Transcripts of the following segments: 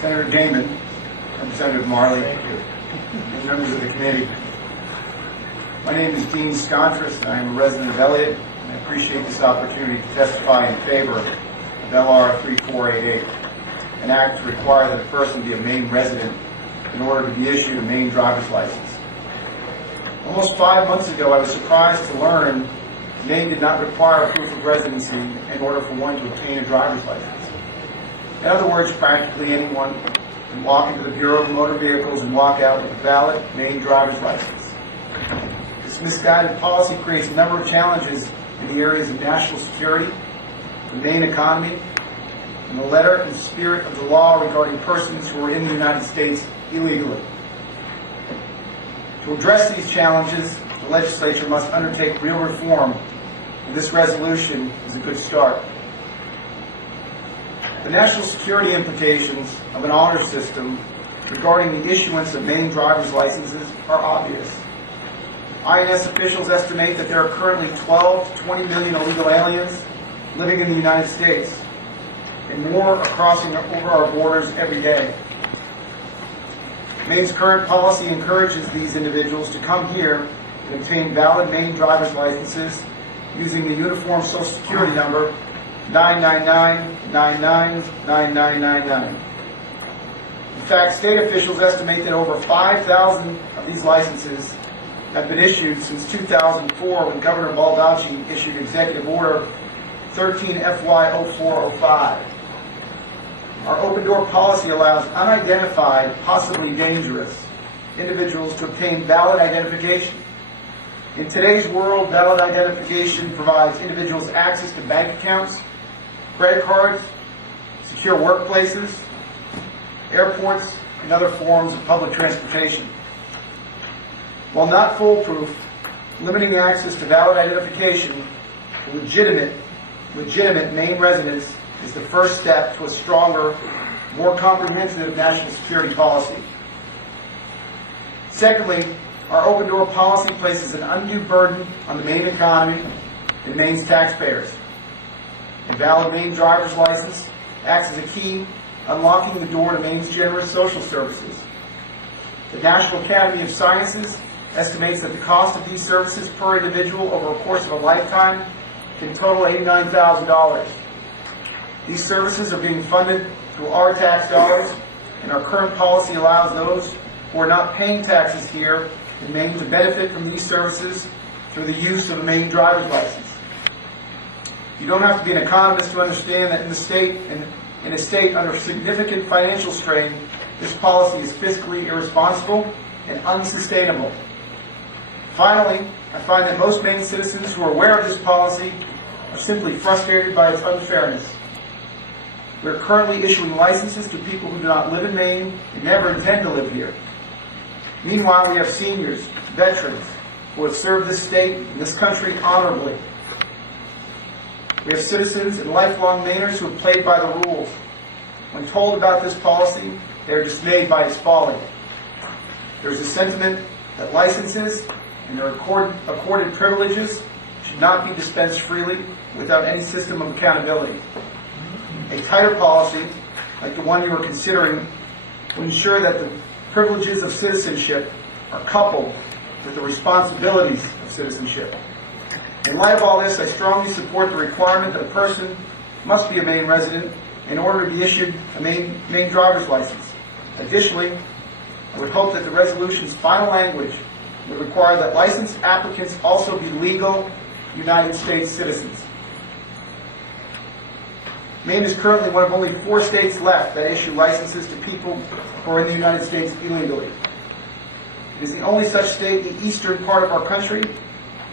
Senator Damon, Representative Marley, and members of the committee. My name is Dean Scontras, and I am a resident of Elliott, and I appreciate this opportunity to testify in favor of LR 3488, an act to require that a person be a Maine resident in order to be issued a Maine driver's license. Almost 5 months ago, I was surprised to learn Maine did not require proof of residency in order for one to obtain a driver's license. In other words, practically anyone can walk into the Bureau of Motor Vehicles and walk out with a valid Maine driver's license. This misguided policy creates a number of challenges in the areas of national security, the Maine economy, and the letter and spirit of the law regarding persons who are in the United States illegally. To address these challenges, the legislature must undertake real reform, and this resolution is a good start. The national security implications of an honor system regarding the issuance of Maine driver's licenses are obvious. INS officials estimate that there are currently 12 to 20 million illegal aliens living in the United States, and more are crossing over our borders every day. Maine's current policy encourages these individuals to come here and obtain valid Maine driver's licenses using the uniform Social Security number 999-99-9999. In fact, state officials estimate that over 5,000 of these licenses have been issued since 2004, when Governor Baldacci issued Executive Order 13 FY 0405. Our open door policy allows unidentified, possibly dangerous individuals to obtain valid identification. In today's world, valid identification provides individuals access to bank accounts, credit cards, secure workplaces, airports, and other forms of public transportation. While not foolproof, limiting access to valid identification to legitimate Maine residents is the first step to a stronger, more comprehensive national security policy. Secondly, our open door policy places an undue burden on the Maine economy and Maine's taxpayers. A valid Maine driver's license acts as a key unlocking the door to Maine's generous social services. The National Academy of Sciences estimates that the cost of these services per individual over a course of a lifetime can total $89,000. These services are being funded through our tax dollars, and our current policy allows those who are not paying taxes here in Maine to benefit from these services through the use of a Maine driver's license. You don't have to be an economist to understand that in a state under significant financial strain, this policy is fiscally irresponsible and unsustainable. Finally, I find that most Maine citizens who are aware of this policy are simply frustrated by its unfairness. We are currently issuing licenses to people who do not live in Maine and never intend to live here. Meanwhile, we have seniors, veterans, who have served this state and this country honorably. We have citizens and lifelong Mainers who have played by the rules. When told about this policy, they are dismayed by its folly. There is a sentiment that licenses and their accorded privileges should not be dispensed freely without any system of accountability. A tighter policy, like the one you are considering, will ensure that the privileges of citizenship are coupled with the responsibilities of citizenship. In light of all this, I strongly support the requirement that a person must be a Maine resident in order to be issued a Maine driver's license. Additionally, I would hope that the resolution's final language would require that licensed applicants also be legal United States citizens. Maine is currently one of only 4 states left that issue licenses to people who are in the United States illegally. It is the only such state in the eastern part of our country.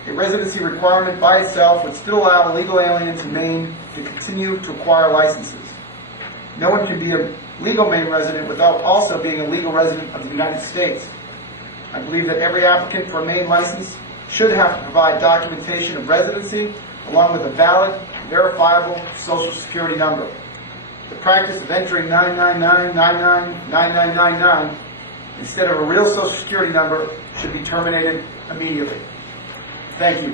A residency requirement by itself would still allow illegal aliens in Maine to continue to acquire licenses. No one can be a legal Maine resident without also being a legal resident of the United States. I believe that every applicant for a Maine license should have to provide documentation of residency along with a valid, verifiable Social Security number. The practice of entering 999-99-9999 instead of a real Social Security number should be terminated immediately. Thank you.